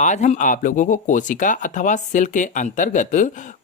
आज हम आप लोगों को कोशिका अथवा सेल के अंतर्गत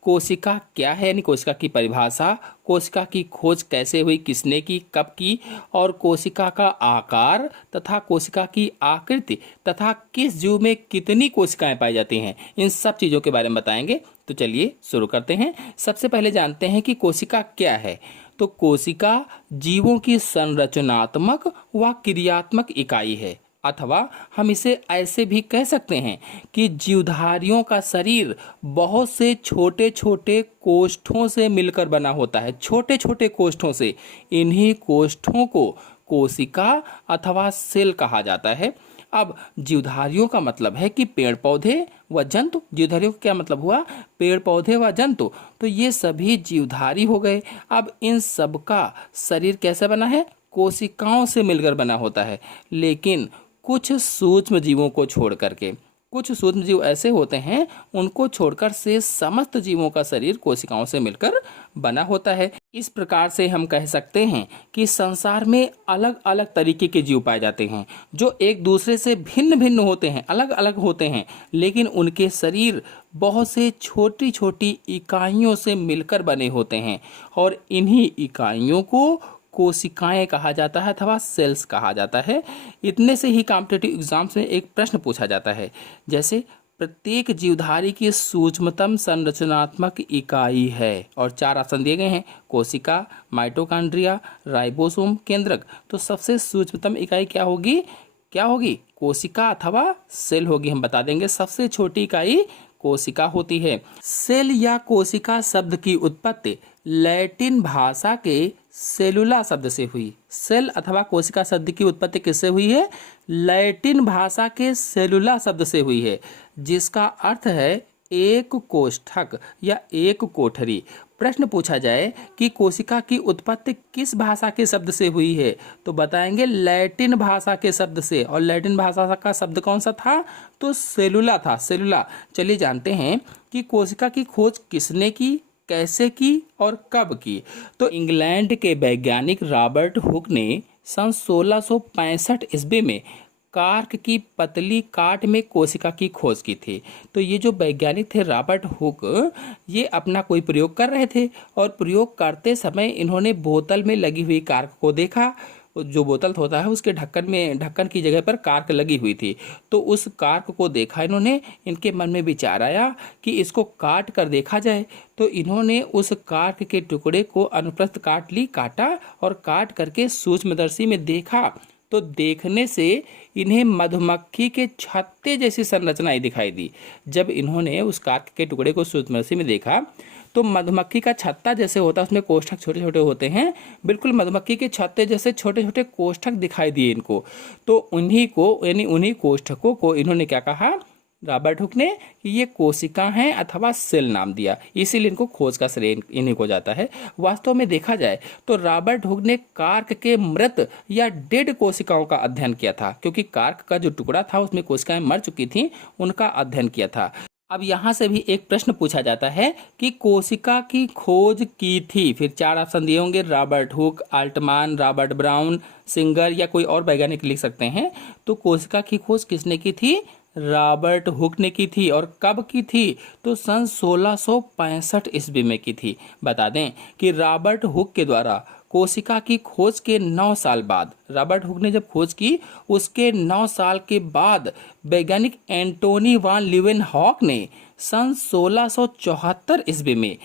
कोशिका क्या है यानी कोशिका की परिभाषा, कोशिका की खोज कैसे हुई, किसने की, कब की और कोशिका का आकार तथा कोशिका की आकृति तथा किस जीव में कितनी कोशिकाएं पाई जाती हैं, इन सब चीज़ों के बारे में बताएंगे। तो चलिए शुरू करते हैं। सबसे पहले जानते हैं कि कोशिका क्या है। तो कोशिका जीवों की संरचनात्मक व क्रियात्मक इकाई है, अथवा हम इसे ऐसे भी कह सकते हैं कि जीवधारियों का शरीर बहुत से छोटे छोटे कोष्ठों से मिलकर बना होता है। छोटे छोटे कोष्ठों से, इन्हीं कोष्ठों को कोशिका अथवा सेल कहा जाता है। अब जीवधारियों का मतलब है कि पेड़ पौधे व जंतु। जीवधारियों का क्या मतलब हुआ? पेड़ पौधे व जंतु। तो ये सभी जीवधारी हो गए। अब इन सब का शरीर कैसे बना है? कोशिकाओं से मिलकर बना होता है। लेकिन कुछ सूक्ष्म जीवों को छोड़ करके, कुछ सूक्ष्म जीव ऐसे होते हैं उनको छोड़कर से समस्त जीवों का शरीर कोशिकाओं से मिलकर बना होता है। इस प्रकार से हम कह सकते हैं कि संसार में अलग अलग तरीके के जीव पाए जाते हैं जो एक दूसरे से भिन्न भिन्न होते हैं, अलग अलग होते हैं, लेकिन उनके शरीर बहुत से छोटी छोटी इकाइयों से मिलकर बने होते हैं और इन्हीं इकाइयों को कोशिकाएं कहा जाता है अथवा सेल्स कहा जाता है। इतने से ही कॉम्पिटिटिव एग्जाम्स में एक प्रश्न पूछा जाता है, जैसे प्रत्येक जीवधारी की सूक्ष्मतम संरचनात्मक इकाई है, और 4 ऑप्शन दिए गए हैं: कोशिका, माइटोकॉन्ड्रिया, राइबोसोम, केंद्रक। तो सबसे सूक्ष्मतम इकाई क्या होगी? कोशिका अथवा सेल होगी। हम बता देंगे सबसे छोटी इकाई कोशिका होती है। सेल या कोशिका शब्द की उत्पत्ति लैटिन भाषा के सेलुला शब्द से हुई। सेल अथवा कोशिका शब्द की उत्पत्ति किससे हुई है? लैटिन भाषा के सेलुला शब्द से हुई है, जिसका अर्थ है एक कोष्ठक या एक कोठरी। प्रश्न पूछा जाए कि कोशिका की उत्पत्ति किस भाषा के शब्द से हुई है, तो बताएंगे लैटिन भाषा के शब्द से। और लैटिन भाषा का शब्द कौन सा था? तो सेलुला था, सेलुला। चलिए जानते हैं कि कोशिका की खोज किसने की, कैसे की और कब की। तो इंग्लैंड के वैज्ञानिक रॉबर्ट हुक ने सन 1665 ईस्वी में कार्क की पतली काट में कोशिका की खोज की थी। तो ये जो वैज्ञानिक थे रॉबर्ट हुक, ये अपना कोई प्रयोग कर रहे थे और प्रयोग करते समय इन्होंने बोतल में लगी हुई कार्क को देखा। जो बोतल होता है उसके ढक्कन की जगह पर कार्क लगी हुई थी। तो उस कार्क को देखा इन्होंने, इनके मन में विचार आया कि इसको काट कर देखा जाए। तो इन्होंने उस कार्क के टुकड़े को अनुप्रस्थ काटा और काट करके सूक्ष्मदर्शी में देखा। तो देखने से इन्हें मधुमक्खी के छत्ते जैसी संरचनाएं दिखाई दी। जब इन्होंने उस कार्क के टुकड़े को सूक्ष्मदर्शी में देखा तो मधुमक्खी का छत्ता जैसे होता है, उसमें कोष्ठक छोटे छोटे होते हैं, बिल्कुल मधुमक्खी के छत्ते जैसे छोटे छोटे कोष्ठक दिखाई दिए इनको। तो उन्हीं कोष्ठकों को इन्होंने क्या कहा, रॉबर्ट हुक ने, कि ये कोशिका हैं अथवा सेल नाम दिया। इसीलिए इनको खोज का श्रेय इन्हीं को जाता है। वास्तव में देखा जाए तो रॉबर्ट हुक ने कार्क के मृत या डेड कोशिकाओं का अध्ययन किया था, क्योंकि कार्क का जो टुकड़ा था उसमें कोशिकाएं मर चुकी थीं, उनका अध्ययन किया था। अब यहाँ से भी एक प्रश्न पूछा जाता है कि कोशिका की खोज की थी, फिर 4 ऑप्शन दिए होंगे: Robert Hooke, Altmann, Robert Brown, Singer या कोई और वैज्ञानिक लिख सकते हैं। तो कोशिका की खोज किसने की थी? रॉबर्ट हुक ने की थी। और कब की थी? तो सन 1665 ईस्वी में की थी। बता दें कि रॉबर्ट हुक के द्वारा कोशिका की खोज के 9 साल बाद, रॉबर्ट हुक ने जब खोज की उसके 9 साल के बाद वैज्ञानिक एंटोनी वान लीeuwenhoek ने सन 1674 ईस्वी में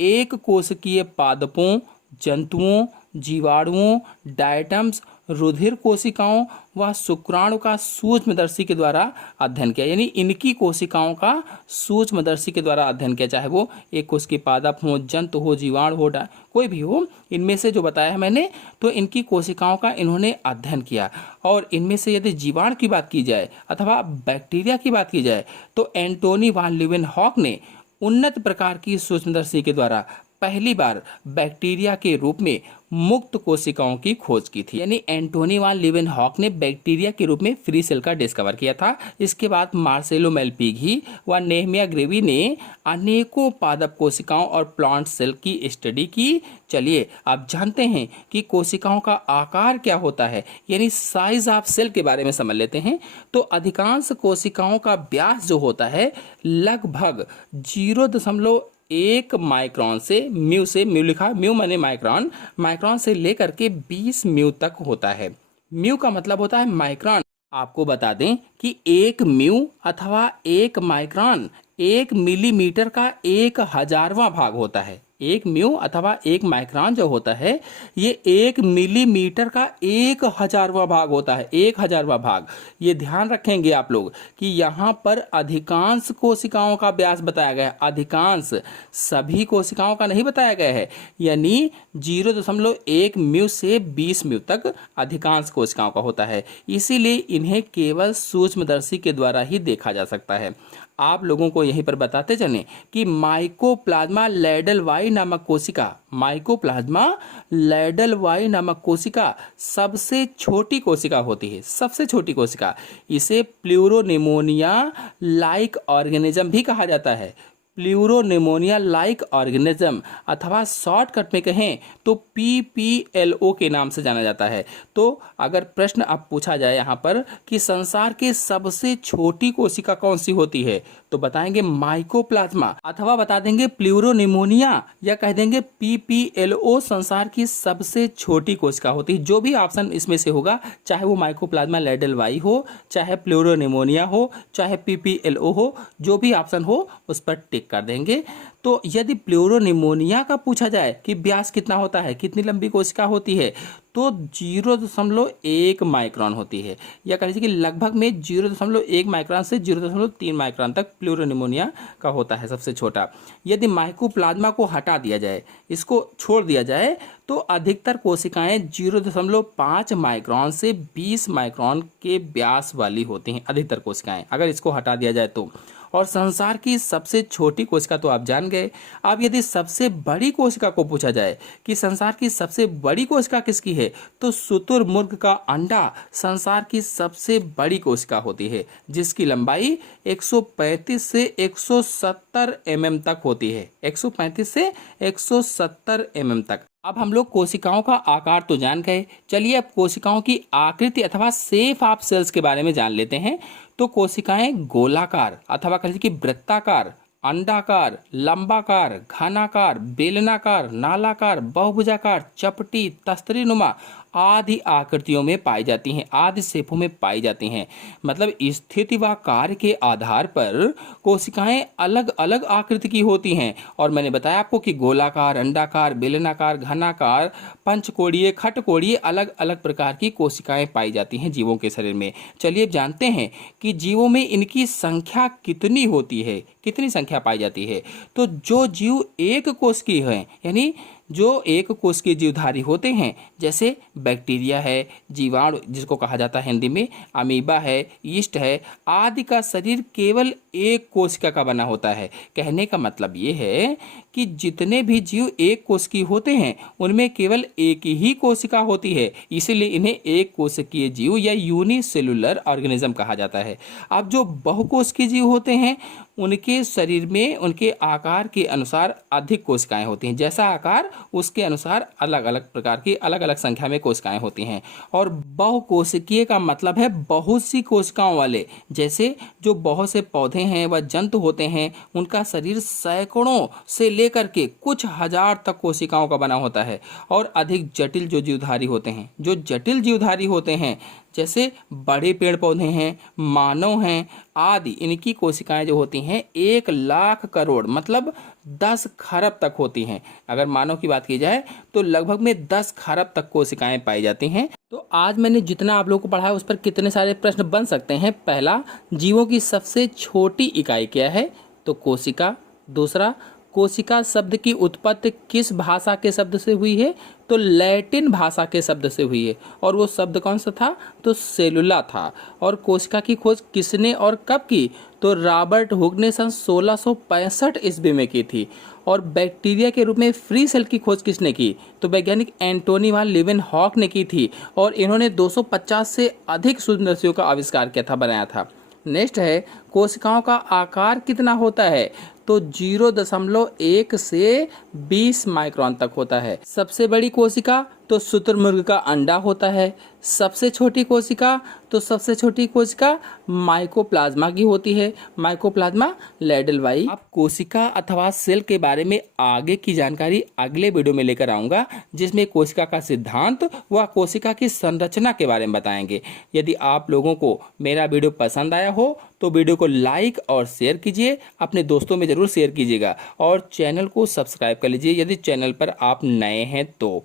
एक कोशिकीय पादपों, जंतुओं, जीवाणुओं, डायटम्स, रुधिर कोशिकाओं व शुक्राणु का सूक्ष्मदर्शी के द्वारा अध्ययन किया। यानी इनकी कोशिकाओं का सूक्ष्मदर्शी के द्वारा अध्ययन किया, चाहे वो एक कोशिकीय पादप हो, जंतु हो, जीवाणु हो, कोई भी हो, इनमें से जो बताया है मैंने, तो इनकी कोशिकाओं का इन्होंने अध्ययन किया। और इनमें से यदि जीवाणु की बात की जाए अथवा बैक्टीरिया की बात की जाए तो एंटोनी वान लीeuwenhoek ने उन्नत प्रकार की सूक्ष्मदर्शी के द्वारा पहली बार बैक्टीरिया के रूप में मुक्त कोशिकाओं की खोज की थी। यानी एंटोनी वान लीवेनहॉक ने बैक्टीरिया के रूप में फ्री सेल का डिस्कवर किया था। इसके बाद मार्सेलो मेलपिघी व नेहमिया ग्रेवी ने अनेकों पादप कोशिकाओं और प्लांट सेल की स्टडी की। चलिए अब जानते हैं कि कोशिकाओं का आकार क्या होता है, यानी साइज ऑफ सेल के बारे में समझ लेते हैं। तो अधिकांश कोशिकाओं का व्यास जो होता है लगभग 0.1 माइक्रोन से म्यू लिखा, म्यू माने माइक्रोन, माइक्रोन से लेकर के 20 म्यू तक होता है। म्यू का मतलब होता है माइक्रोन। आपको बता दें कि 1 म्यू अथवा 1 माइक्रोन 1 मिलीमीटर का 1,000वां भाग होता है। 1 म्यू अथवा 1 माइक्रोन जो होता है ये 1 मिलीमीटर का 1,000वां भाग होता है, 1,000वां भाग। ये ध्यान रखेंगे आप लोग कि यहाँ पर अधिकांश कोशिकाओं का व्यास बताया गया है, अधिकांश, सभी कोशिकाओं का नहीं बताया गया है। यानी 0.1 म्यू से 20 म्यू तक अधिकांश कोशिकाओं का होता है। इसीलिए इन्हें केवल सूक्ष्मदर्शी के द्वारा ही देखा जा सकता है। आप लोगों को यहीं पर बताते चलें कि माइकोप्लाज्मा लैडलवाई नामक कोशिका, माइकोप्लाज्मा लैडलवाई नामक कोशिका सबसे छोटी कोशिका होती है, सबसे छोटी कोशिका। इसे प्लूरोनिमोनिया लाइक ऑर्गेनिज्म भी कहा जाता है। प्लूरोनिमोनिया लाइक ऑर्गेनिज्म अथवा शॉर्टकट में कहें तो PPLO के नाम से जाना जाता है। तो अगर प्रश्न अब पूछा जाए यहाँ पर कि संसार की सबसे छोटी कोशिका कौन सी होती है, तो बताएंगे माइकोप्लाज्मा, अथवा बता देंगे प्लूरोनिमोनिया, या कह देंगे PPLO संसार की सबसे छोटी कोशिका होती है। जो भी ऑप्शन इसमें से होगा, चाहे वो माइकोप्लाज्मा लैडलवाई हो, चाहे प्लूरोनिमोनिया हो, चाहे PPLO हो, जो भी ऑप्शन हो उस पर टिक कर देंगे। तो यदि प्लूरोनिमोनिया का पूछा जाए कि व्यास कितना होता है, कितनी लंबी कोशिका होती है, तो 0.1 माइक्रोन होती है, या कह लीजिए कि लगभग में 0.1 माइक्रोन से 0.3 माइक्रोन तक प्लूरोनिमोनिया का होता है सबसे छोटा। यदि माइकोप्लाज्मा को हटा दिया जाए, इसको छोड़ दिया जाए, तो अधिकतर कोशिकाएं 0.5 माइक्रोन से 20 माइक्रोन के व्यास वाली होती हैं, अधिकतर कोशिकाएं, अगर इसको हटा दिया जाए तो। और संसार की सबसे छोटी कोशिका तो आप जान गए। अब यदि सबसे बड़ी कोशिका को पूछा जाए कि संसार की सबसे बड़ी कोशिका किसकी है, तो शुतुरमुर्ग का अंडा संसार की सबसे बड़ी कोशिका होती है, जिसकी लंबाई 135 से 170 mm तक होती है, 135 से 170 mm तक। अब हम लोग कोशिकाओं का आकार तो जान गए। चलिए अब कोशिकाओं की आकृति अथवा शेप ऑफ सेल्स के बारे में जान लेते हैं। तो कोशिकाएं गोलाकार अथवा कह लीजिए कि वृत्ताकार, अंडाकार, लंबाकार, घनाकार, बेलनाकार, नालाकार, बहुभुजाकार, चपटी, तस्तरीनुमा आदि आकृतियों में पाई जाती हैं, आदि शेपों में पाई जाती हैं। मतलब स्थिति व कार्य के आधार पर कोशिकाएं अलग अलग आकृति की होती हैं। और मैंने बताया आपको कि गोलाकार, अंडाकार, बेलनाकार, घनाकार, पंचकोणीय, खटकोणीय अलग अलग प्रकार की कोशिकाएं पाई जाती हैं जीवों के शरीर में। चलिए जानते हैं कि जीवों में इनकी संख्या कितनी होती है, कितनी संख्या पाई जाती है। तो जो जीव एक कोश की है, यानी जो एक कोश के जीवधारी होते हैं, जैसे बैक्टीरिया है, जीवाणु जिसको कहा जाता है हिंदी में, अमीबा है, यीस्ट है आदि का शरीर केवल एक कोशिका का बना होता है। कहने का मतलब ये है कि जितने भी जीव एक कोश की होते हैं उनमें केवल एक ही कोशिका होती है, इसीलिए इन्हें एक कोशिकीय जीव या यूनिसेलुलर ऑर्गेनिज्म कहा जाता है। अब जो बहुकोशिकीय जीव होते हैं उनके शरीर में उनके आकार के अनुसार अधिक कोशिकाएं होती हैं, जैसा आकार उसके अनुसार अलग अलग प्रकार की अलग अलग संख्या में कोशिकाएं होती हैं। और बहुकोशिकीय का मतलब है बहुत सी कोशिकाओं वाले, जैसे जो बहुत से पौधे हैं व जंतु होते हैं उनका शरीर सैकड़ों से लेकर के कुछ हजार तक कोशिकाओं का बना होता है। और अधिक जटिल जो जीवधारी होते हैं, जो जटिल जीवधारी होते हैं जैसे बड़े पेड़ पौधे हैं, मानव हैं आदि, इनकी कोशिकाएं जो होती हैं 1,00,000 करोड़ मतलब 10 खरब तक होती हैं। अगर मानव की बात की जाए तो लगभग में 10 खरब तक कोशिकाएं पाई जाती हैं। तो आज मैंने जितना आप लोगों को पढ़ाया उस पर कितने सारे प्रश्न बन सकते हैं। पहला, जीवों की सबसे छोटी इकाई क्या है, तो कोशिका। दूसरा, कोशिका शब्द की उत्पत्ति किस भाषा के शब्द से हुई है? तो लैटिन भाषा के शब्द से हुई है। और वो शब्द कौन सा था? तो सेलुला था। और कोशिका की खोज किसने और कब की? तो रॉबर्ट हुक ने सन 1665 ईस्वी में की थी। और बैक्टीरिया के रूप में फ्री सेल की खोज किसने की? तो वैज्ञानिक एंटोनी वान लीवेनहॉक ने की थी। और इन्होंने 250 से अधिक सूक्ष्मदर्शियों का आविष्कार किया था, बनाया था। नेक्स्ट है, कोशिकाओं का आकार कितना होता है? तो 0.1 से 20 माइक्रोन तक होता है। सबसे बड़ी कोशिका तो शुतुरमुर्ग का अंडा होता है। सबसे छोटी कोशिका तो सबसे छोटी कोशिका माइकोप्लाज्मा की होती है, माइकोप्लाज्मा लैडलवाई। आप कोशिका अथवा सेल के बारे में आगे की जानकारी अगले वीडियो में लेकर आऊंगा, जिसमें कोशिका का सिद्धांत व कोशिका की संरचना के बारे में बताएंगे। यदि आप लोगों को मेरा वीडियो पसंद आया हो तो वीडियो को लाइक और शेयर कीजिए, अपने दोस्तों में जरूर शेयर कीजिएगा और चैनल को सब्सक्राइब कर लीजिए यदि चैनल पर आप नए हैं तो।